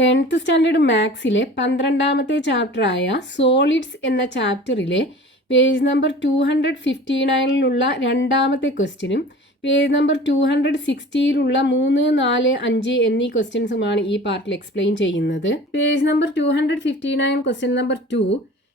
10th standard മാത്സിലെ 12ാമത്തെ ചാപ്റ്ററായ solids എന്ന ചാപ്റ്ററിലെ page number 259ലുള്ള രണ്ടാമത്തെ ക്വസ്റ്റ്യനും പേജ് നമ്പർ 260യിലുള്ള 3, 4, 5 എന്നീ ക്വസ്റ്റ്യൻസുമാണ് ഈ പാർട്ടിൽ എക്സ്പ്ലെയിൻ ചെയ്യുന്നത്. Page number 259 question number 2.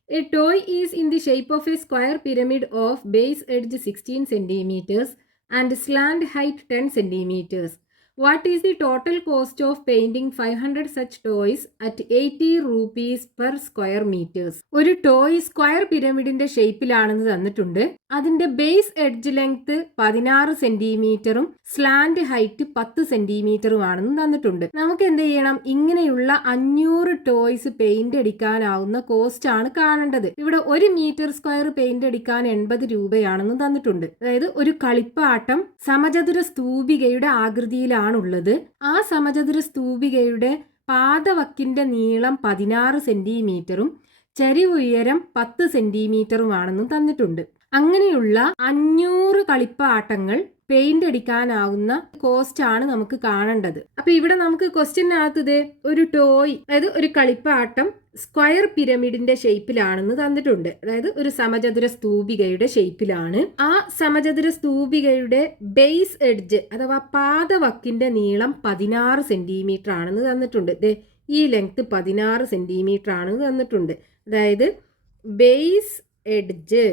A toy is in the shape of a square pyramid of base edge 16 centimeters and slant height 10 centimeters. What is the total cost of painting 500 such toys at 80 rupees per square meters? ഒരു toy square പിരമിഡിന്റെ ഷേപ്പിലാണെന്ന് തന്നിട്ടുണ്ട്. അതിന്റെ base edge length 16 സെന്റിമീറ്ററും slant height 10 സെന്റിമീറ്ററും ആണെന്ന് തന്നിട്ടുണ്ട്. നമുക്ക് എന്ത് ചെയ്യണം? ഇങ്ങനെയുള്ള 500 ടോയ്സ് പെയിന്റ് അടിക്കാനാവുന്ന കോസ്റ്റ് ആണ് കാണേണ്ടത്. ഇവിടെ 1 മീറ്റർ സ്ക്വയർ പെയിന്റ് അടിക്കാൻ 80 രൂപയാണെന്ന് തന്നിട്ടുണ്ട്. അതായത് ഒരു കളിപ്പാട്ടം സമചതുര സ്തൂപികയുടെ ആകൃതിയിലാണ് ുള്ളത്. ആ സമചതുര സ്തൂപികയുടെ പാദവക്കിന്റെ നീളം 16 സെന്റിമീറ്ററും ചരിവ് ഉയരം 10 സെന്റിമീറ്ററുമാണെന്നും തന്നിട്ടുണ്ട്. അങ്ങനെയുള്ള 500 കളിപ്പാട്ടങ്ങൾ പെയിന്റ് അടിക്കാനാവുന്ന കോസ്റ്റ് ആണ് നമുക്ക് കാണേണ്ടത്. അപ്പൊ ഇവിടെ നമുക്ക് ക്വസ്റ്റ്യനകത്ത് ഒരു ടോയ്, അതായത് ഒരു കളിപ്പാട്ടം സ്ക്വയർ പിരമിഡിന്റെ ഷേപ്പിലാണെന്ന് തന്നിട്ടുണ്ട്. അതായത് ഒരു സമചതുര സ്തൂപികയുടെ ഷേപ്പിലാണ്. ആ സമചതുര സ്തൂപികയുടെ ബേസ് എഡ്ജ് അഥവാ പാദവക്കിന്റെ നീളം 16 സെന്റിമീറ്റർ ആണെന്ന് തന്നിട്ടുണ്ട്. ഈ ലെങ്ത് 16 സെന്റിമീറ്റർ ആണെന്ന് തന്നിട്ടുണ്ട്. അതായത് base edge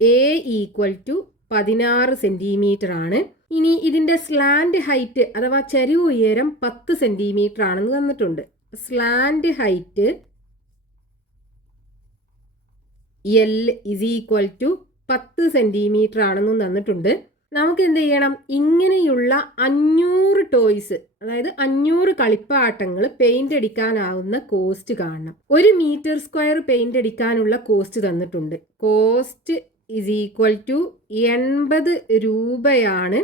a equal to 16 centimetre ആണ്. ഇനി ഇതിന്റെ സ്ലാന്റ് ഹൈറ്റ് അഥവാ ചരിവ് ഉയരം 10 സെന്റിമീറ്റർ ആണെന്ന് തന്നിട്ടുണ്ട്. Slant height l is equal to 10 centimetre ആണെന്നും തന്നിട്ടുണ്ട്. നമുക്ക് എന്ത് ചെയ്യണം? ഇങ്ങനെയുള്ള 500 ടോയ്സ്, അതായത് 500 കളിപ്പാട്ടങ്ങൾ പെയിന്റ് അടിക്കാനാവുന്ന കോസ്റ്റ് കാണണം. 1 മീറ്റർ സ്ക്വയർ പെയിന്റ് അടിക്കാനുള്ള കോസ്റ്റ് തന്നിട്ടുണ്ട്. കോസ്റ്റ് ഇസ് ഈക്വൽ ടു 80 രൂപയാണ്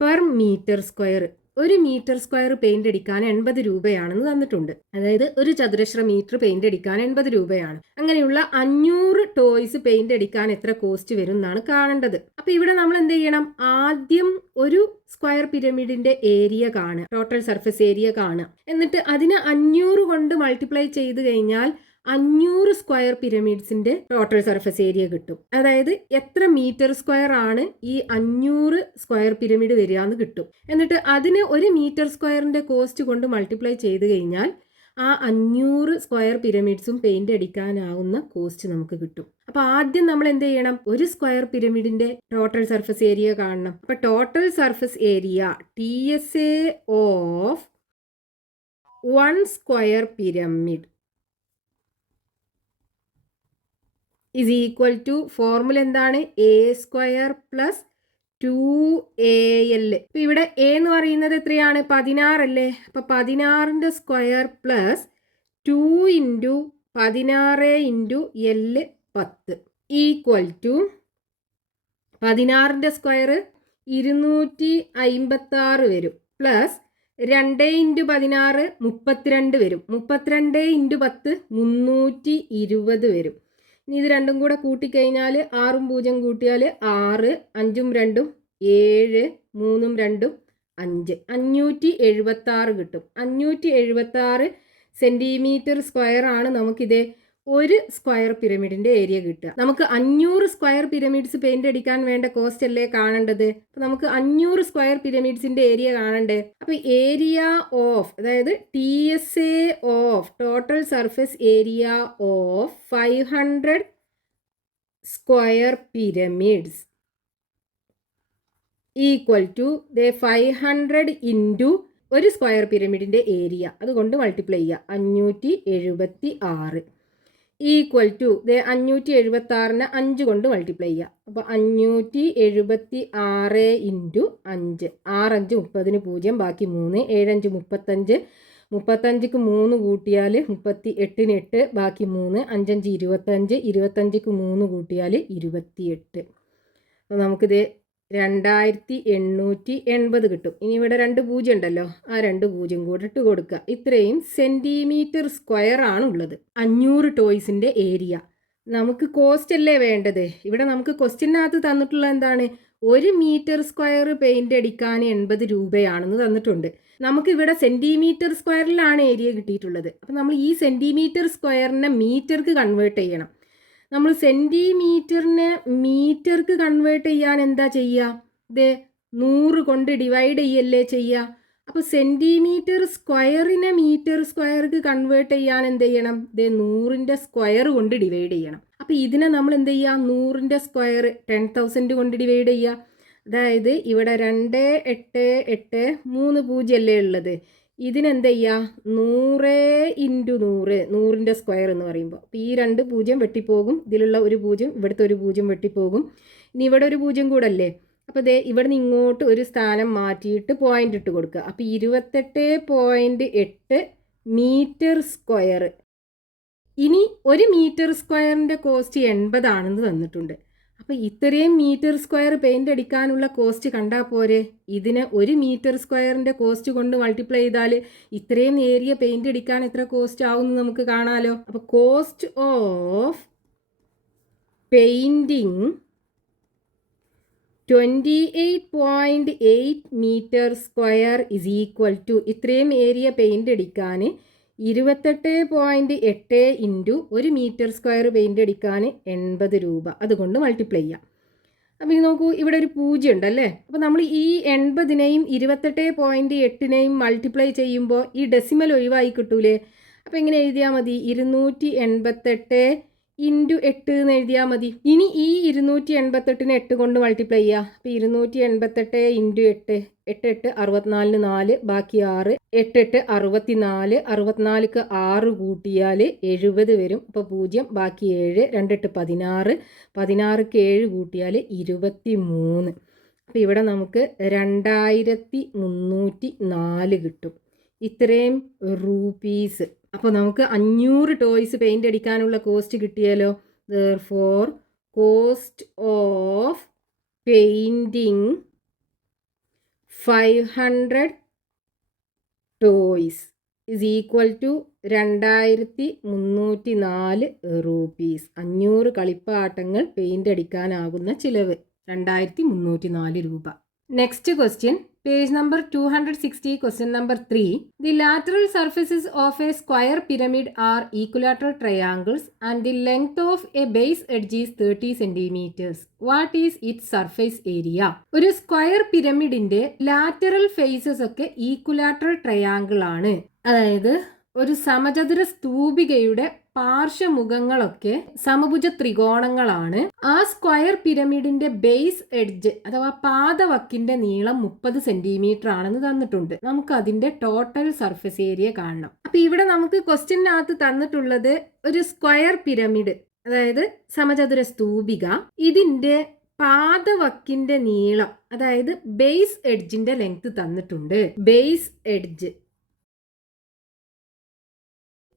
per metre square. 1 metre square paint അടിക്കാൻ 80 രൂപയാണെന്ന് തന്നിട്ടുണ്ട്. അതായത് ഒരു ചതുരശ്ര മീറ്റർ പെയിന്റ് അടിക്കാൻ 80 രൂപയാണ്. അങ്ങനെയുള്ള 500 ടോയ്സ് പെയിന്റ് അടിക്കാൻ എത്ര കോസ്റ്റ് വരും എന്നാണ് കാണേണ്ടത്. അപ്പൊ ഇവിടെ നമ്മൾ എന്ത് ചെയ്യണം? ആദ്യം ഒരു സ്ക്വയർ പിരമിഡിന്റെ ഏരിയ കാണുക, ടോട്ടൽ സർഫസ് ഏരിയ കാണുക. എന്നിട്ട് അതിനെ 500 കൊണ്ട് മൾട്ടിപ്ലൈ ചെയ്ത് കഴിഞ്ഞാൽ 500 സ്ക്വയർ പിരമിഡ്സിന്റെ ടോട്ടൽ സർഫസ് ഏരിയ കിട്ടും. അതായത് എത്ര മീറ്റർ സ്ക്വയർ ആണ് ഈ 500 സ്ക്വയർ പിരമിഡ് വരിക എന്ന് കിട്ടും. എന്നിട്ട് അതിന് 1 മീറ്റർ സ്ക്വയറിന്റെ കോസ്റ്റ് കൊണ്ട് മൾട്ടിപ്ലൈ ചെയ്ത് കഴിഞ്ഞാൽ ആ 500 സ്ക്വയർ പിരമിഡ്സും പെയിന്റ് അടിക്കാനാവുന്ന കോസ്റ്റ് നമുക്ക് കിട്ടും. അപ്പൊ ആദ്യം നമ്മൾ എന്ത് ചെയ്യണം? ഒരു സ്ക്വയർ പിരമിഡിന്റെ ടോട്ടൽ സർഫസ് ഏരിയ കാണണം. അപ്പൊ total surface area TSA of 1 square pyramid is equal to, formula എന്താണ്? A square plus 2AL. ഇപ്പൊ ഇവിടെ A എന്ന് പറയുന്നത് എത്രയാണ്? 16 അല്ലേ? അപ്പൊ 16ന്റെ square plus 2 into 16 into L 10 equal to 16ന്റെ സ്ക്വയർ 256 വരും. പ്ലസ് 2 ഇൻറ്റു 16 32 വരും. 32 ഇൻറ്റു 10 320 വരും. ഇനി ഇത് രണ്ടും കൂടെ കൂട്ടിക്കഴിഞ്ഞാൽ 6ഉം 0 കൂട്ടിയാൽ 6, 5ഉം 2ഉം 7, 3ഉം 2ഉം 5, 576 കിട്ടും. 576 സെന്റിമീറ്റർ സ്ക്വയർ ആണ് നമുക്കിത് ഒരു സ്ക്വയർ പിരമിഡിന്റെ ഏരിയ കിട്ടുക. നമുക്ക് 500 സ്ക്വയർ പിരമിഡ്സ് പെയിന്റ് അടിക്കാൻ വേണ്ട കോസ്റ്റ് അല്ലേ കാണേണ്ടത്? അപ്പൊ നമുക്ക് 500 സ്ക്വയർ പിരമിഡ്സിന്റെ ഏരിയ കാണണ്ടേ? അപ്പൊ ഏരിയ ഓഫ്, അതായത് TSA of total surface area of 500 square pyramids equal to 500 into ഒരു സ്ക്വയർ പിരമിഡിന്റെ ഏരിയ, അതുകൊണ്ട് മൾട്ടിപ്ലൈ ചെയ്യുക 576 ഈക്വൽ ടു 576നെ 5 കൊണ്ട് മൾട്ടിപ്ലൈ ചെയ്യുക. അപ്പോൾ 576 ഇൻറ്റു 5, 6 5 30 0, ബാക്കി 3, 7 5 35, 35ക്ക് 3 കൂട്ടിയാൽ 38ന് 8, ബാക്കി 3, 5 5 25, 25ക്ക് 3 കൂട്ടിയാൽ 28. അപ്പോൾ നമുക്കിത് 2880 കിട്ടും. ഇനി ഇവിടെ 2 0 ഉണ്ടല്ലോ, ആ 2 0 കൂടെ ഇട്ട് കൊടുക്കുക. ഇത്രയും സെന്റിമീറ്റർ സ്ക്വയർ ആണ് ഉള്ളത് 500 ടോയ്സിന്റെ ഏരിയ. നമുക്ക് കോസ്റ്റ് അല്ലേ വേണ്ടത്? ഇവിടെ നമുക്ക് ക്വസ്റ്റ്യനകത്ത് തന്നിട്ടുള്ള എന്താണ്? 1 മീറ്റർ സ്ക്വയർ പെയിന്റ് അടിക്കാൻ 80 രൂപയാണെന്ന് തന്നിട്ടുണ്ട്. നമുക്കിവിടെ സെൻറ്റിമീറ്റർ സ്ക്വയറിലാണ് ഏരിയ കിട്ടിയിട്ടുള്ളത്. അപ്പം നമ്മൾ ഈ സെൻറ്റിമീറ്റർ സ്ക്വയറിനെ മീറ്റർക്ക് കൺവേർട്ട് ചെയ്യണം. നമ്മൾ സെൻറ്റിമീറ്ററിനെ മീറ്റർക്ക് കൺവേർട്ട് ചെയ്യാൻ എന്താ ചെയ്യുക? ഇത് 100 കൊണ്ട് ഡിവൈഡ് ചെയ്യല്ലേ ചെയ്യുക. അപ്പോൾ സെൻറ്റിമീറ്റർ സ്ക്വയറിനെ മീറ്റർ സ്ക്വയർക്ക് കൺവേർട്ട് ചെയ്യാൻ എന്ത് ചെയ്യണം? ഇത് 100ൻ്റെ സ്ക്വയർ കൊണ്ട് ഡിവൈഡ് ചെയ്യണം. അപ്പോൾ ഇതിനെ നമ്മൾ എന്ത് ചെയ്യുക? 100ൻ്റെ സ്ക്വയർ 10,000 കൊണ്ട് ഡിവൈഡ് ചെയ്യുക. അതായത് ഇവിടെ 2, 8, 8, 3 0 അല്ലേ ഉള്ളത്. ഇതിനെന്ത് ചെയ്യുക? 100 × 100, 100ൻ്റെ സ്ക്വയർ എന്ന് പറയുമ്പോൾ അപ്പോൾ ഈ 2 0 വെട്ടിപ്പോകും. ഇതിലുള്ള ഒരു 0, ഇവിടുത്തെ ഒരു 0 വെട്ടിപ്പോകും. ഇനി ഇവിടെ ഒരു 0 കൂടെ അല്ലേ. അപ്പോൾ ദേ ഇവിടെ നിന്ന് ഇങ്ങോട്ട് ഒരു സ്ഥാനം മാറ്റിയിട്ട് പോയിന്റ് ഇട്ട് കൊടുക്കുക. അപ്പോൾ 28.8 മീറ്റർ സ്ക്വയർ. ഇനി ഒരു മീറ്റർ സ്ക്വയറിൻ്റെ കോസ്റ്റ് 80 ആണെന്ന് തന്നിട്ടുണ്ട്. അപ്പോൾ ഇത്രയും മീറ്റർ സ്ക്വയർ പെയിൻ്റ് അടിക്കാനുള്ള കോസ്റ്റ് കണ്ടാൽ പോരെ. ഇതിനെ ഒരു മീറ്റർ സ്ക്വയറിൻ്റെ കോസ്റ്റ് കൊണ്ട് മൾട്ടിപ്ലൈ ചെയ്താൽ ഇത്രയും ഏരിയ പെയിൻ്റ് അടിക്കാൻ എത്ര കോസ്റ്റ് ആവുമെന്ന് നമുക്ക് കാണാമല്ലോ. അപ്പോൾ cost of painting 28.8 metre square is equal to, ഇത്രയും ഏരിയ പെയിൻ്റ് അടിക്കാൻ 28.8 ഇൻറ്റു ഒരു മീറ്റർ സ്ക്വയർ പെയിൻ്റ് അടിക്കാൻ 80 രൂപ. അതുകൊണ്ട് മൾട്ടിപ്ലൈ ചെയ്യാം. അപ്പോൾ ഇത് നോക്കൂ, ഇവിടെ ഒരു 0 ഉണ്ടല്ലേ. അപ്പോൾ നമ്മൾ ഈ 80നെയും 28.8നെയും മൾട്ടിപ്ലൈ ചെയ്യുമ്പോൾ ഈ ഡെസിമൽ ഒഴിവായി കിട്ടൂലേ. അപ്പോൾ എങ്ങനെ എഴുതിയാൽ മതി? 288 × 8 എന്ന് എഴുതിയാൽ മതി. ഇനി ഈ 288നെ 8 കൊണ്ട് മൾട്ടിപ്ലൈ ചെയ്യുക. അപ്പോൾ 288 × 8, 8 8 64 4, ബാക്കി 6, 8 8 64, 64ക്ക് 6 കൂട്ടിയാൽ 70 വരും. അപ്പോൾ 0, ബാക്കി 7, 2 8 16, 16ക്ക് 7 കൂട്ടിയാൽ 23. അപ്പോൾ ഇവിടെ നമുക്ക് 2304 കിട്ടും. ഇത്രയും റൂപ്പീസ്. അപ്പോൾ നമുക്ക് 500 ടോയ്സ് പെയിൻ്റ് അടിക്കാനുള്ള കോസ്റ്റ് കിട്ടിയാലോ. therefore cost of painting 500 toys is equal to 2304 rupees. 500 കളിപ്പാട്ടങ്ങൾ പെയിൻ്റ് അടിക്കാനാകുന്ന ചിലവ് 2304 രൂപ. Next question, page number 260, question number 3. The lateral surfaces of a square pyramid are equilateral triangles and the length of a base edge is 30 centimeters. What is its surface area? ഒരു square പിരമിഡിന്റെ lateral faces ഒക്കെ equilateral triangle ആണ്. അതായത് ഒരു സമചതുര സ്തൂപികയുടെ പാർശ്വമുഖങ്ങളൊക്കെ സമഭുജ ത്രികോണങ്ങളാണ്. ആ square പിരമിഡിന്റെ base edge അഥവാ പാദവക്കിന്റെ നീളം 30 centimetre ആണെന്ന് തന്നിട്ടുണ്ട്. നമുക്ക് അതിന്റെ ടോട്ടൽ സർഫസ് ഏരിയ കാണണം. അപ്പൊ ഇവിടെ നമുക്ക് ക്വസ്റ്റ്യനകത്ത് തന്നിട്ടുള്ളത് ഒരു സ്ക്വയർ പിരമിഡ്, അതായത് സമചതുര സ്തൂപിക, ഇതിന്റെ പാദവക്കിന്റെ നീളം അതായത് ബേസ് എഡ്ജിന്റെ ലെങ്ത് തന്നിട്ടുണ്ട്. ബേസ് എഡ്ജ്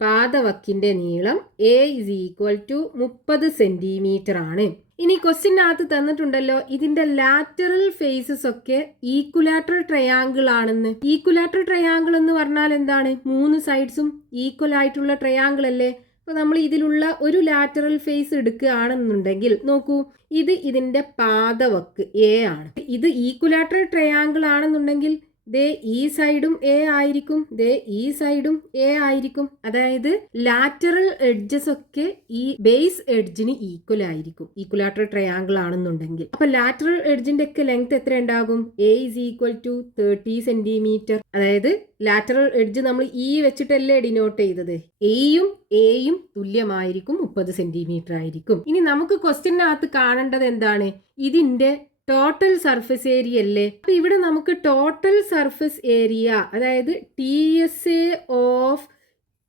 പാദവക്കിന്റെ നീളം A is equal to 30 centimetre ആണ്. ഇനി ക്വസ്റ്റ്യനകത്ത് തന്നിട്ടുണ്ടല്ലോ ഇതിന്റെ ലാറ്ററൽ ഫേസസ് ഒക്കെ ഈക്വലാറ്ററൽ ട്രയാങ്കിൾ ആണെന്ന്. ഈക്വലാറ്ററൽ ട്രയാങ്കിൾ എന്ന് പറഞ്ഞാൽ എന്താണ്? 3 സൈഡ്സും ഈക്വൽ ആയിട്ടുള്ള ട്രയാങ്കിൾ അല്ലേ. അപ്പോൾ നമ്മൾ ഇതിലുള്ള ഒരു ലാറ്ററൽ ഫേസ് എടുക്കുകയാണെന്നുണ്ടെങ്കിൽ നോക്കൂ, ഇത് ഇതിന്റെ പാദവക്ക് A ആണ്. ഇത് ഈക്വലാറ്ററൽ ട്രയാങ്കിൾ ആണെന്നുണ്ടെങ്കിൽ ദേ ഈ സൈഡും എ ആയിരിക്കും, ദേ ഈ സൈഡും എ ആയിരിക്കും. അതായത് ലാറ്ററൽ എഡ്ജസ് ഒക്കെ ഈ ബേസ് എഡ്ജിന് ഈക്വൽ ആയിരിക്കും ഈക്വലാറ്ററൽ ട്രയാങ്കിൾ ആണെന്നുണ്ടെങ്കിൽ. അപ്പൊ ലാറ്ററൽ എഡ്ജിന്റെ ഒക്കെ ലെങ്ത് എത്ര ഉണ്ടാകും? A is equal to 30 centimetre. അതായത് ലാറ്ററൽ എഡ്ജ് നമ്മൾ ഈ വെച്ചിട്ടല്ലേ ഡിനോട്ട് ചെയ്തത്. എയും തുല്യമായിരിക്കും 30 സെന്റിമീറ്റർ ആയിരിക്കും. ഇനി നമുക്ക് ക്വസ്റ്റ്യനകത്ത് കാണേണ്ടത് എന്താണ്? ഇതിന്റെ ടോട്ടൽ സർഫസ് ഏരിയ അല്ലേ. അപ്പൊ ഇവിടെ നമുക്ക് ടോട്ടൽ സർഫസ് ഏരിയ അതായത് TSA of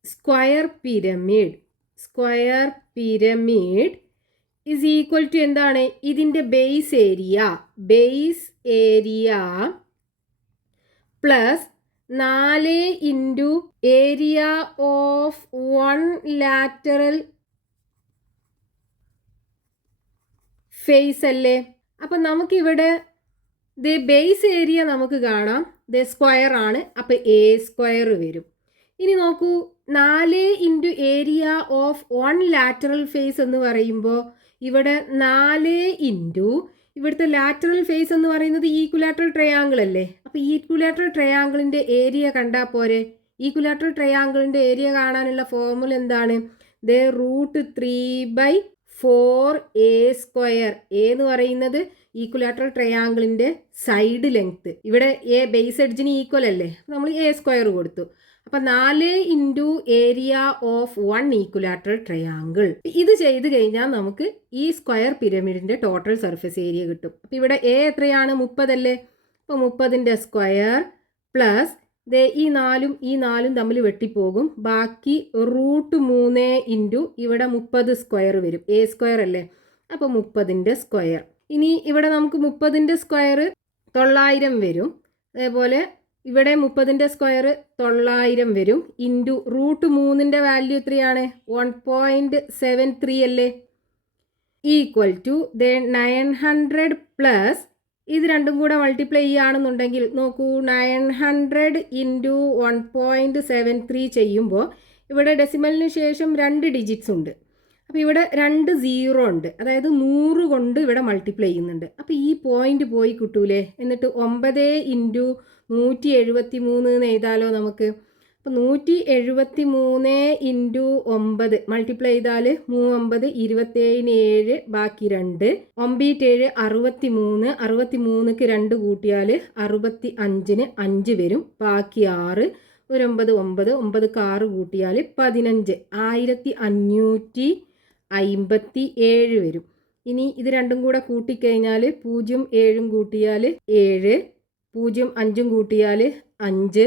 square pyramid is equal to എന്താണ്? ഇതിന്റെ base area plus 4 into area of 1 lateral face അല്ലേ. അപ്പം നമുക്കിവിടെ ബേസ് ഏരിയ നമുക്ക് കാണാം, സ്ക്വയർ ആണ്, അപ്പം A സ്ക്വയർ വരും. ഇനി നോക്കൂ, 4 into area of 1 lateral face എന്ന് പറയുമ്പോൾ ഇവിടെ 4 ഇൻറ്റു ഇവിടുത്തെ ലാറ്ററൽ ഫേസ് എന്ന് പറയുന്നത് ഈക്വിലാറ്ററൽ ട്രയാങ്കിൾ അല്ലേ? അപ്പോൾ ഈക്വിലാറ്ററൽ ട്രയാങ്കിളിൻ്റെ ഏരിയ കണ്ടാൽ പോരെ? ഈക്വിലാറ്ററൽ ട്രയാങ്കിളിൻ്റെ ഏരിയ കാണാനുള്ള ഫോർമുല എന്താണ്? √3/4a². എ എന്ന് പറയുന്നത് ഈക്വിലാറ്ററൽ ട്രയാങ്കിളിൻ്റെ സൈഡ് ലെങ്ത്. ഇവിടെ എ ബേസ് എഡ്ജിന് ഈക്വൽ അല്ലേ? നമ്മൾ a² കൊടുത്തു. അപ്പം 4 ഇൻറ്റു ഏരിയ ഓഫ് 1 ഈക്വിലാറ്ററൽ ട്രയാങ്കിൾ. ഇത് ചെയ്ത് കഴിഞ്ഞാൽ നമുക്ക് ഈ സ്ക്വയർ പിരമിഡിൻ്റെ ടോട്ടൽ സർഫസ് ഏരിയ കിട്ടും. അപ്പം ഇവിടെ എ എത്രയാണ്? 30 അല്ലേ? അപ്പോൾ 30ൻ്റെ സ്ക്വയർ പ്ലസ് ഈ 4ഉം ഈ 4ഉം തമ്മിൽ വെട്ടിപ്പോകും. ബാക്കി √3 ഇൻറ്റു ഇവിടെ 30 സ്ക്വയർ വരും. a² അല്ലേ? അപ്പോൾ 30ൻ്റെ സ്ക്വയർ. ഇനി ഇവിടെ നമുക്ക് 30ൻ്റെ സ്ക്വയർ 900 വരും. അതേപോലെ ഇവിടെ 30ൻ്റെ സ്ക്വയർ 900 വരും. ഇൻറ്റു √3ൻ്റെ വാല്യൂ എത്രയാണ്? 1.73 അല്ലേ? ഈക്വൽ ടു 900 പ്ലസ് ഇത് രണ്ടും കൂടെ മൾട്ടിപ്ലൈ ചെയ്യുകയാണെന്നുണ്ടെങ്കിൽ നോക്കൂ, 900 ഇൻറ്റു 1.73 ചെയ്യുമ്പോൾ ഇവിടെ ഡെസിമലിന് ശേഷം 2 ഡിജിറ്റ്സ് ഉണ്ട്. അപ്പോൾ ഇവിടെ 2 0 ഉണ്ട്. അതായത് 100 കൊണ്ട് ഇവിടെ മൾട്ടിപ്ലൈ ചെയ്യുന്നുണ്ട്. അപ്പോൾ ഈ പോയിന്റ് പോയി കിട്ടൂലേ? എന്നിട്ട് 9 ഇൻറ്റു 173 എന്ന് എഴുതാലോ നമുക്ക്. അപ്പോൾ 173 ഇൻറ്റു 9 മൾട്ടിപ്ലൈ ചെയ്താൽ 3 27 7 ബാക്കി 2 9 63 63ക്ക് 2 കൂട്ടിയാൽ 65ന് 5 വരും. ബാക്കി 6 ഒരു 9 9 9ക്ക് 6 കൂട്ടിയാൽ 15 1557 വരും. ഇനി ഇത് രണ്ടും കൂടെ കൂട്ടിക്കഴിഞ്ഞാൽ 0 7 കൂട്ടിയാൽ 7 0 5 കൂട്ടിയാൽ 5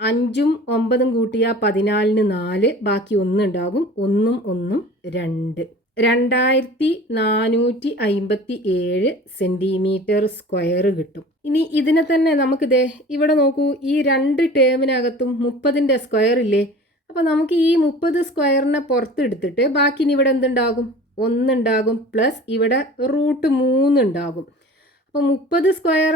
5ഉം 9ഉം കൂട്ടിയാൽ 14ന് 4 ബാക്കി 1 ഉണ്ടാകും. 1ഉം 1ഉം 2 2457 സെൻറ്റിമീറ്റർ സ്ക്വയർ കിട്ടും. ഇനി ഇതിനെ തന്നെ നമുക്കിതേ ഇവിടെ നോക്കൂ, ഈ 2 ടേമിനകത്തും 30ൻ്റെ സ്ക്വയർ ഇല്ലേ? അപ്പോൾ നമുക്ക് ഈ 30 സ്ക്വയറിനെ പുറത്തെടുത്തിട്ട് ബാക്കി ഇനി ഇവിടെ എന്തുണ്ടാകും? 1 ഉണ്ടാകും. പ്ലസ് ഇവിടെ √3 ഉണ്ടാകും. അപ്പോൾ 30 സ്ക്വയർ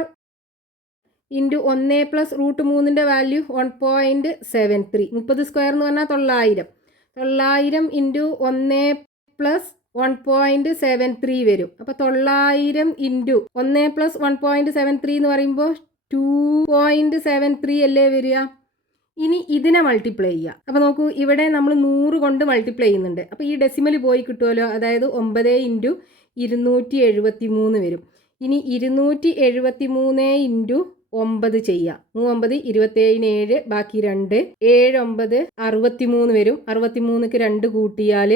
ഇൻറ്റു 1 പ്ലസ് √3ൻ്റെ വാല്യൂ 1.73. 30 സ്ക്വയർ എന്ന് പറഞ്ഞാൽ 900. 900 ഇൻറ്റു 1 പ്ലസ് 1.73 വരും. അപ്പോൾ 900 ഇൻറ്റു 1 പ്ലസ് 1.73 എന്ന് പറയുമ്പോൾ 2.73 അല്ലേ വരിക? ഇനി ഇതിനെ മൾട്ടിപ്ലൈ ചെയ്യുക. അപ്പോൾ നോക്കൂ, ഇവിടെ നമ്മൾ 100 കൊണ്ട് മൾട്ടിപ്ലൈ ചെയ്യുന്നുണ്ട്. അപ്പോൾ ഈ ഡെസിമൽ പോയി കിട്ടുമല്ലോ. അതായത് 9 ഇൻറ്റു 273 വരും. ഇനി 273 ഇൻറ്റു 9 ചെയ്യാം. 3 27 7 ബാക്കി 2 7 9 63 വരും. 63ക്ക് 2 കൂട്ടിയാൽ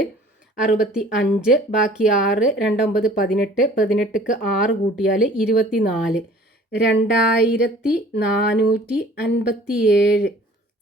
65 ബാക്കി 6 2 9 18 18ക്ക് 6 കൂട്ടിയാൽ 24 2457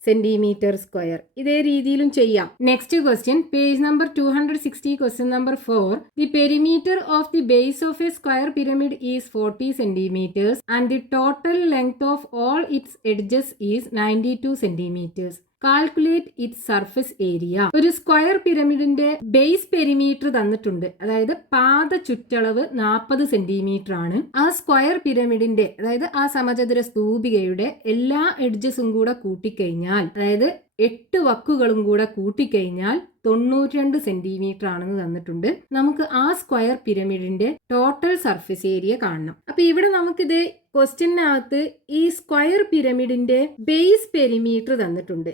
സെൻറ്റിമീറ്റർ സ്ക്വയർ. ഇതേ രീതിയിലും ചെയ്യാം. Next question, page number 260, question number 4. The perimeter of the base of A square pyramid is 40 centimetres and the total length of all it's edges is 92 centimetres. Calculate it's surface area. ഒരു square പിരമിഡിന്റെ base perimeter തന്നിട്ടുണ്ട്. അതായത് പാദ ചുറ്റളവ് 40 centimetre ആണ്. ആ square പിരമിഡിന്റെ, അതായത് ആ സമചതുര സ്തൂപികയുടെ എല്ലാ എഡ്ജസും കൂടെ കൂട്ടിക്കഴിഞ്ഞാൽ, അതായത് 8 വക്കുകളും കൂടെ കൂട്ടിക്കഴിഞ്ഞാൽ 92 സെന്റിമീറ്റർ ആണെന്ന് തന്നിട്ടുണ്ട്. നമുക്ക് ആ സ്ക്വയർ പിരമിഡിന്റെ ടോട്ടൽ സർഫസ് ഏരിയ കാണണം. അപ്പൊ ഇവിടെ നമുക്കിത് ക്വസ്റ്റ്യനകത്ത് ഈ സ്ക്വയർ പിരമിഡിന്റെ ബേസ് പെരിമീറ്റർ തന്നിട്ടുണ്ട്.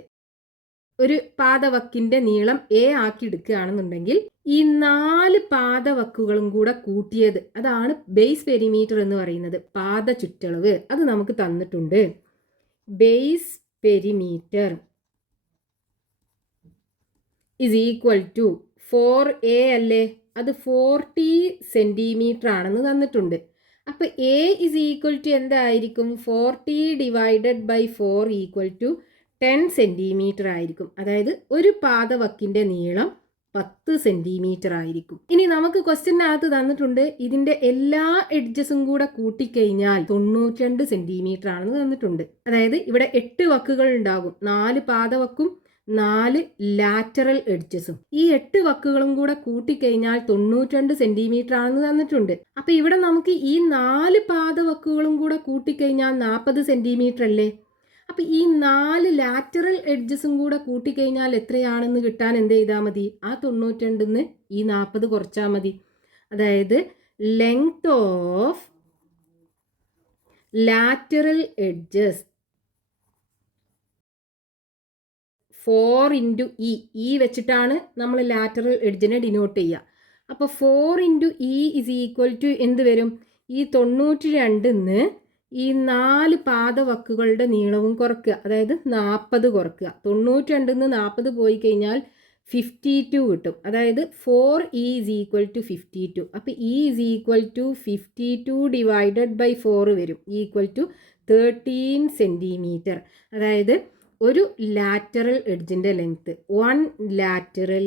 ഒരു പാദവക്കിന്റെ നീളം എ ആക്കി എടുക്കുകയാണെന്നുണ്ടെങ്കിൽ ഈ 4 പാദവക്കുകളും കൂടെ കൂട്ടിയത്, അതാണ് ബേസ് പെരിമീറ്റർ എന്ന് പറയുന്നത്. പാദ ചുറ്റളവ് അത് നമുക്ക് തന്നിട്ടുണ്ട്. Base perimeter is equal to 4a അല്ലേ? അത് 40 സെന്റിമീറ്റർ ആണെന്ന് തന്നിട്ടുണ്ട്. അപ്പോൾ എ ഇസ് ഈക്വൽ ടു എന്തായിരിക്കും? 40 divided by 4 equal to 10 centimetre ആയിരിക്കും. അതായത് ഒരു പാദവക്കിന്റെ നീളം 10 സെന്റിമീറ്റർ ആയിരിക്കും. ഇനി നമുക്ക് ക്വസ്റ്റ്യനകത്ത് തന്നിട്ടുണ്ട് ഇതിന്റെ എല്ലാ എഡ്ജസും കൂടെ കൂട്ടിക്കഴിഞ്ഞാൽ 92 സെന്റിമീറ്റർ ആണെന്ന് തന്നിട്ടുണ്ട്. അതായത് ഇവിടെ 8 വക്കുകൾ ഉണ്ടാകും. 4 പാദവക്കും 4 ലാറ്ററൽ എഡ്ജസും. ഈ 8 വക്കുകളും കൂടെ കൂട്ടിക്കഴിഞ്ഞാൽ 92 സെന്റിമീറ്റർ ആണെന്ന് തന്നിട്ടുണ്ട്. അപ്പൊ ഇവിടെ നമുക്ക് ഈ 4 പാദവക്കുകളും കൂടെ കൂട്ടിക്കഴിഞ്ഞാൽ 40 സെന്റിമീറ്റർ അല്ലേ? അപ്പൊ ഈ 4 ലാറ്ററൽ എഡ്ജസും കൂടെ കൂട്ടിക്കഴിഞ്ഞാൽ എത്രയാണെന്ന് കിട്ടാൻ എന്ത് ചെയ്താൽ മതി? ആ 92ന്ന് ഈ 40 കുറച്ചാൽ മതി. അതായത് length of lateral edges 4 into e വെച്ചിട്ടാണ് നമ്മൾ ലാറ്ററൽ എഡ്ജിനെ ഡിനോട്ട് ചെയ്യുക. അപ്പോൾ 4 into e is equal to എന്ത് വരും? ഈ 92 ഈ 4 പാദവക്കുകളുടെ നീളവും കുറയ്ക്കുക, അതായത് 40 കുറയ്ക്കുക. 92 40 പോയി കഴിഞ്ഞാൽ 52 കിട്ടും. അതായത് 4 ഈസ് ഈക്വൽ ടു 52. അപ്പോൾ E is equal to 52 divided by 4 വരും, ഈക്വൽ ടു 13 സെൻറ്റിമീറ്റർ. അതായത് ഒരു ലാറ്ററൽ എഡ്ജിൻ്റെ length, one lateral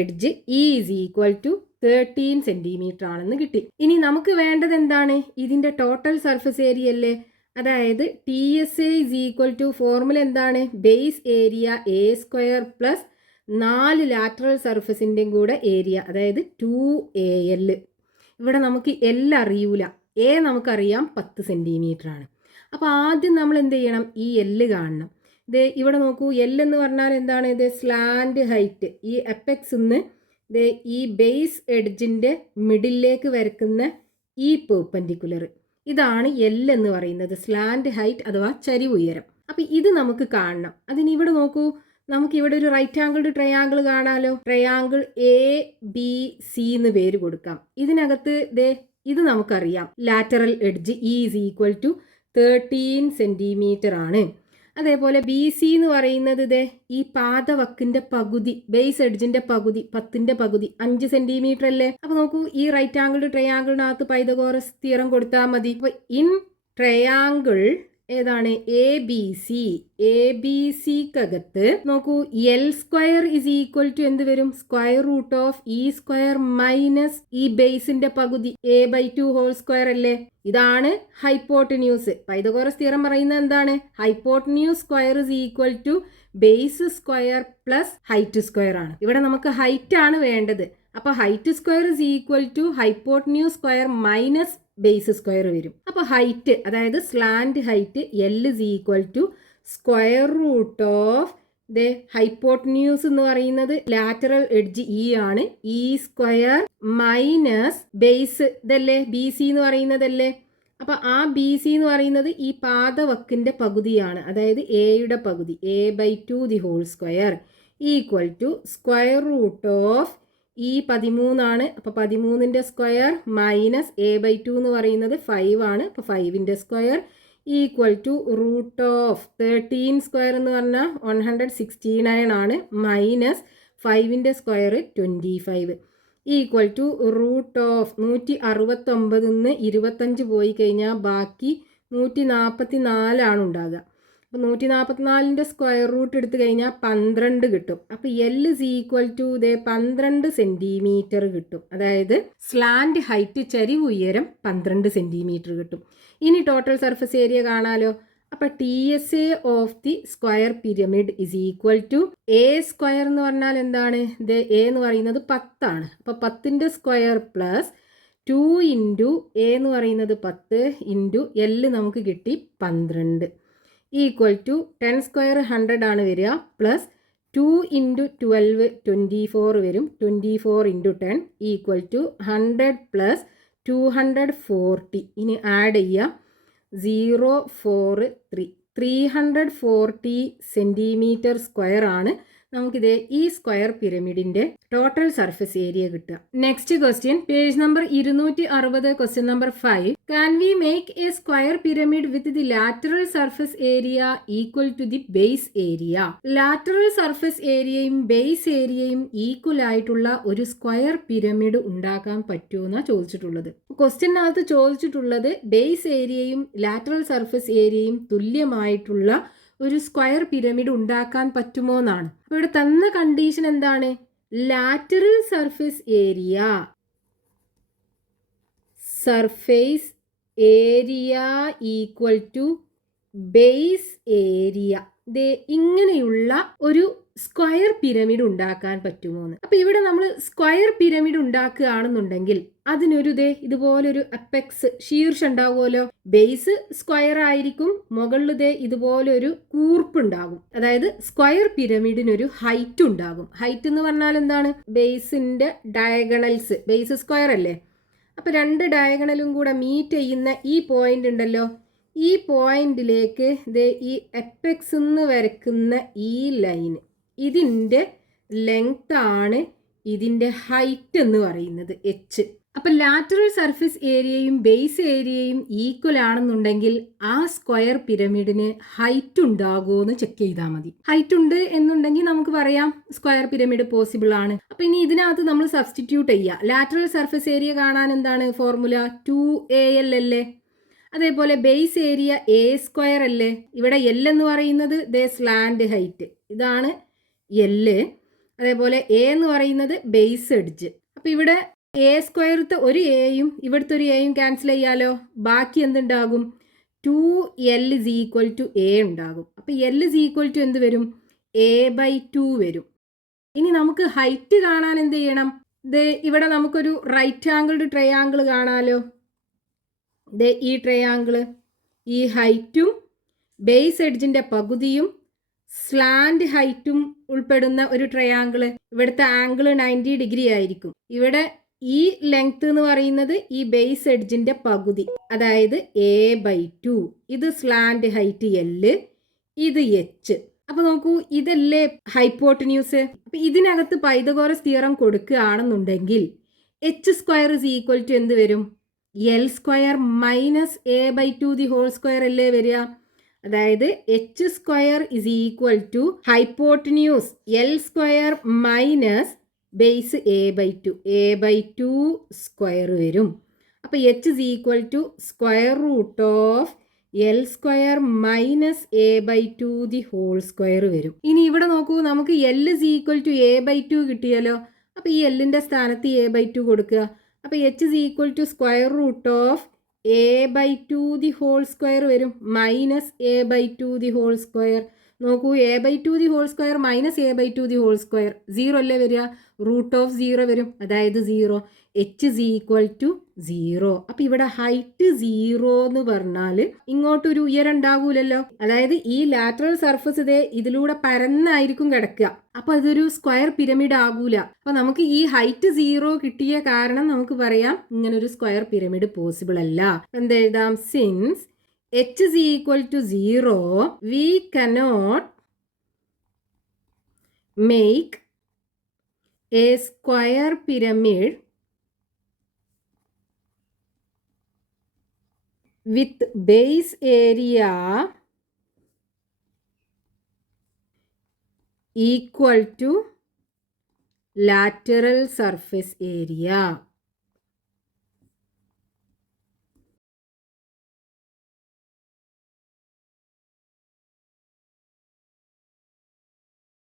edge is equal to 13 centimetre ആണെന്ന് കിട്ടി. ഇനി നമുക്ക് വേണ്ടത് എന്താണ്? ഇതിൻ്റെ ടോട്ടൽ സർഫസ് ഏരിയ അല്ലേ? അതായത് T S A is equal to, formula എന്താണ്? Base area A square plus 4 lateral സർഫസിൻ്റെയും കൂടെ ഏരിയ, അതായത് 2AL. ഇവിടെ നമുക്ക് എൽ അറിയൂല, എ നമുക്കറിയാം 10 സെൻറ്റിമീറ്റർ ആണ്. അപ്പോൾ ആദ്യം നമ്മൾ എന്ത് ചെയ്യണം? ഈ എല്ല് കാണണം. ഇത് ഇവിടെ നോക്കൂ, എൽ എന്ന് പറഞ്ഞാൽ എന്താണ്? ഇത് സ്ലാൻഡ് ഹൈറ്റ്. ഈ എപ്പെക്സ് നിന്ന് ഈ ബേസ് എഡ്ജിൻ്റെ മിഡിലേക്ക് വരക്കുന്ന ഈ പെർപെൻഡിക്കുലർ, ഇതാണ് എൽ എന്ന് പറയുന്നത്, സ്ലാൻഡ് ഹൈറ്റ് അഥവാ ചരിവ് ഉയരം. അപ്പം ഇത് നമുക്ക് കാണണം. അതിന് ഇവിടെ നോക്കൂ, നമുക്ക് ഇവിടെ ഒരു റൈറ്റ് ആംഗിൾഡ് ട്രയാങ്കിൾ കാണാമല്ലോ. ട്രയാങ്കിൾ ABC എന്ന് പേര് കൊടുക്കാം. ഇതിനകത്ത് ഇത് നമുക്കറിയാം, lateral edge is equal to 13 centimetre ആണ്. അതേപോലെ BC എന്ന് പറയുന്നത് ഈ പാദവക്കിൻ്റെ പകുതി, ബേസ് എഡ്ജിൻ്റെ പകുതി, 10ന്റെ പകുതി 5 സെൻറ്റിമീറ്റർ അല്ലേ? അപ്പോൾ നോക്കൂ, ഈ റൈറ്റ് ആംഗിൾഡ് ട്രയാങ്കിളിനകത്ത് പൈതഗോറസ് തിയറം കൊടുത്താൽ മതി. അപ്പോൾ ഇൻ ട്രയാങ്കിൾ ഏതാണ്? ABCക്കകത്ത് നോക്കൂ, l square is equal to എന്ത് വരും? Square root of e square minus ഈ ബേസിന്റെ പകുതി A/2 ഹോൾ സ്ക്വയർ അല്ലേ? ഇതാണ് ഹൈപ്പോട്ടന്യൂസ്. പൈതഗോറസ് തിയറം പറയുന്നത് എന്താണ്? Hypotenuse square is equal to base square plus height square ആണ്. ഇവിടെ നമുക്ക് ഹൈറ്റ് ആണ് വേണ്ടത്. അപ്പോൾ height square is equal to hypotenuse square minus base square വരും. അപ്പോൾ ഹൈറ്റ്, അതായത് slant height l is equal to square root of hypotenuse എന്ന് പറയുന്നത് ലാറ്ററൽ എഡ്ജ് ഇ ആണ്, ഇ സ്ക്വയർ മൈനസ് ബേസ് ഇതല്ലേ BC എന്ന് പറയുന്നതല്ലേ? അപ്പോൾ ആ BC എന്ന് പറയുന്നത് ഈ പാദവക്കിൻ്റെ പകുതിയാണ്, അതായത് എയുടെ പകുതി, A/2 the whole square equal to square root of ഈ 13 ആണ്. അപ്പോൾ 13ന്റെ സ്ക്വയർ മൈനസ് A/2 എന്ന് പറയുന്നത് 5 ആണ്. അപ്പോൾ 5ന്റെ square equal to root of 13 square എന്ന് പറഞ്ഞാൽ 169 ആണ്, മൈനസ് 5ന്റെ square 25 equal to root of 169 25 പോയി കഴിഞ്ഞാൽ ബാക്കി 144 ഉണ്ടാകുക. അപ്പോൾ 144ന്റെ സ്ക്വയർ റൂട്ട് എടുത്തു കഴിഞ്ഞാൽ 12 കിട്ടും. അപ്പോൾ l is equal to 12 centimetre കിട്ടും. അതായത് സ്ലാൻഡ് ഹൈറ്റ് ചരിവ് ഉയരം 12 സെൻറ്റിമീറ്റർ കിട്ടും. ഇനി ടോട്ടൽ സർഫസ് ഏരിയ കാണാലോ. അപ്പോൾ TSA of the square pyramid is equal to a square എന്ന് പറഞ്ഞാൽ എന്താണ്? എ എന്ന് പറയുന്നത് 10 ആണ്. അപ്പോൾ 10ന്റെ സ്ക്വയർ പ്ലസ് 2 ഇൻറ്റു എ എന്ന് പറയുന്നത് 10 ഇൻറ്റു എൽ നമുക്ക് കിട്ടി 12 ഈക്വൽ ടു 10 സ്ക്വയർ 100 ആണ് വരിക, പ്ലസ് 2 ഇൻറ്റു 12 24 വരും, 24 ഇൻറ്റു 10 ഈക്വൽ ടു 100 പ്ലസ് 240. ഇനി ആഡ് ചെയ്യുക, 340 സെൻറ്റിമീറ്റർ സ്ക്വയർ ആണ് നമുക്കിത് ഈ സ്ക്വയർ പിരമിഡിന്റെ ടോട്ടൽ സർഫസ് ഏരിയ കിട്ടുക. Next question, page number 260, question number 5. Can we make a square pyramid with the lateral surface area equal to the base area? Lateral surface ഏരിയയും base ഏരിയയും equal ആയിട്ടുള്ള ഒരു square pyramid ഉണ്ടാക്കാൻ പറ്റുമെന്നാ ചോദിച്ചിട്ടുള്ളത്. ക്വസ്റ്റ്യനകത്ത് ചോദിച്ചിട്ടുള്ളത് base ഏരിയയും lateral surface ഏരിയയും തുല്യമായിട്ടുള്ള ഒരു സ്ക്വയർ പിരമിഡ് ഉണ്ടാക്കാൻ പറ്റുമോ എന്നാണ്. അപ്പോൾ ഇവിടെ തന്ന കണ്ടീഷൻ എന്താണ്? Lateral surface area equal to base area. ഇങ്ങനെയുള്ള ഒരു സ്ക്വയർ പിരമിഡ് ഉണ്ടാക്കാൻ പറ്റുമോ എന്ന്. അപ്പൊ ഇവിടെ നമ്മൾ സ്ക്വയർ പിരമിഡ് ഉണ്ടാക്കുകയാണെന്നുണ്ടെങ്കിൽ അതിനൊരു ഇതുപോലൊരു അപ്പെക്സ് ശീർഷം ഉണ്ടാവുമല്ലോ. ബേസ് സ്ക്വയർ ആയിരിക്കും, മുകളിൽ ഇതുപോലൊരു കൂർപ്പ് ഉണ്ടാകും. അതായത് സ്ക്വയർ പിരമിഡിനൊരു ഹൈറ്റ് ഉണ്ടാകും. ഹൈറ്റ് എന്ന് പറഞ്ഞാൽ എന്താണ്? ബേസിന്റെ ഡയഗണൽസ്, ബേസ് സ്ക്വയർ അല്ലേ. അപ്പൊ രണ്ട് ഡയഗണലും കൂടെ മീറ്റ് ചെയ്യുന്ന ഈ പോയിന്റ് ഉണ്ടല്ലോ, ഈ പോയിന്റിലേക്ക് ഈ എപ്പെക്സ് എന്ന് വരയ്ക്കുന്ന ഈ ലൈന്, ഇതിൻ്റെ ലെങ്ത് ആണ് ഇതിൻ്റെ ഹൈറ്റ് എന്ന് പറയുന്നത് എച്ച്. അപ്പം ലാറ്ററൽ സർഫേസ് ഏരിയയും ബേസ് ഏരിയയും ഈക്വൽ ആണെന്നുണ്ടെങ്കിൽ ആ സ്ക്വയർ പിരമിഡിന് ഹൈറ്റ് ഉണ്ടാകുമോ എന്ന് ചെക്ക് ചെയ്താൽ മതി. ഹൈറ്റ് ഉണ്ട് എന്നുണ്ടെങ്കിൽ നമുക്ക് പറയാം സ്ക്വയർ പിരമിഡ് പോസിബിൾ ആണ്. അപ്പം ഇനി ഇതിനകത്ത് നമ്മൾ സബ്സ്റ്റിറ്റ്യൂട്ട് ചെയ്യുക. ലാറ്ററൽ സർഫേസ് ഏരിയ കാണാൻ എന്താണ് ഫോർമുല? 2AL അല്ലേ. അതേപോലെ ബേസ് ഏരിയ A സ്ക്വയർ അല്ലേ. ഇവിടെ L എന്ന് പറയുന്നത് സ്ലാൻഡ് ഹൈറ്റ്, ഇതാണ് L. അതേപോലെ A എന്ന് പറയുന്നത് ബേസ് എഡ്ജ്. അപ്പം ഇവിടെ A സ്ക്വയറത്തെ ഒരു എയും ഇവിടുത്തെ ഒരു എയും ക്യാൻസൽ ചെയ്യാലോ. ബാക്കി എന്തുണ്ടാകും? 2L is equal to A ഉണ്ടാകും. അപ്പം L is equal to എന്ത് വരും? A/2 വരും. ഇനി നമുക്ക് ഹൈറ്റ് കാണാൻ എന്ത് ചെയ്യണം? ഇവിടെ നമുക്കൊരു റൈറ്റ് ആംഗിൾഡ് ട്രയാങ്കിൾ കാണാലോ. ഈ ട്രയാങ്കിള്, ഈ ഹൈറ്റും ബേസ് എഡ്ജിൻ്റെ പകുതിയും സ്ലാൻഡ് ഹൈറ്റും ഉൾപ്പെടുന്ന ഒരു ട്രയാങ്കിള്. ഇവിടുത്തെ ആംഗിൾ 90 ഡിഗ്രി ആയിരിക്കും. ഇവിടെ ഈ ലെങ്ത് എന്ന് പറയുന്നത് ഈ ബേസ് എഡ്ജിൻ്റെ പകുതി, അതായത് A/2. ഇത് സ്ലാൻഡ് ഹൈറ്റ് L, ഇത് H. അപ്പൊ നോക്കൂ, ഇതല്ലേ ഹൈപ്പോട്ടന്യൂസ്. അപ്പൊ ഇതിനകത്ത് പൈതഗോറസ് തിയറം കൊടുക്കുകയാണെന്നുണ്ടെങ്കിൽ H square is equal to എന്ത് വരും? L square minus A/2 the whole square അല്ലേ വരിക. അതായത് H square is equal to hypotenuse L square minus base A/2 square വരും. അപ്പോൾ H is equal to square root of L square minus A/2 the whole square വരും. ഇനി ഇവിടെ നോക്കൂ, നമുക്ക് L is equal to A/2 കിട്ടിയല്ലോ. അപ്പോൾ ഈ Lൻ്റെ സ്ഥാനത്ത് A/2 കൊടുക്കുക. അപ്പോൾ H is equal to square root of A/2 the whole square വരും, minus A/2 the whole square. നോക്കൂ, A/2 the whole square minus A/2 the whole square 0 അല്ലേ വരിക. റൂട്ട് ഓഫ് 0 വരും, അതായത് 0. H is equal to 0. അപ്പം ഇവിടെ height 0 എന്ന് പറഞ്ഞാൽ ഇങ്ങോട്ടൊരു ഉയരം ഉണ്ടാകൂലല്ലോ. അതായത് ഈ ലാറ്ററൽ സർഫസ് ഇതിലൂടെ പരന്നായിരിക്കും കിടക്കുക. അപ്പൊ അതൊരു സ്ക്വയർ പിരമിഡ് ആകൂല. അപ്പൊ നമുക്ക് ഈ ഹൈറ്റ് 0 കിട്ടിയ കാരണം നമുക്ക് പറയാം ഇങ്ങനൊരു സ്ക്വയർ പിരമിഡ് പോസിബിൾ അല്ല. എന്തെഴുതാം? Since H is equal to 0, we cannot make a square pyramid with base area equal to lateral surface area.